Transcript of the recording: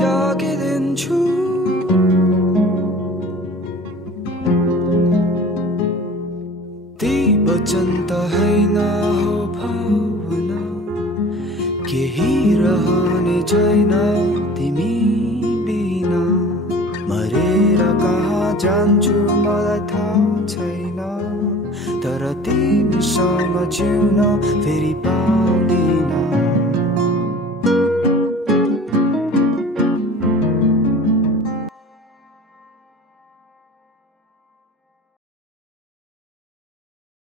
त्यागिदिन्छु ती वचन त हैन हो भावना केही रहने छैन तिमी बिना मरेर कहाँ जान्छु मलाई थाहा छैन तर तिमीसँग जिउन फेरि पाउँदिन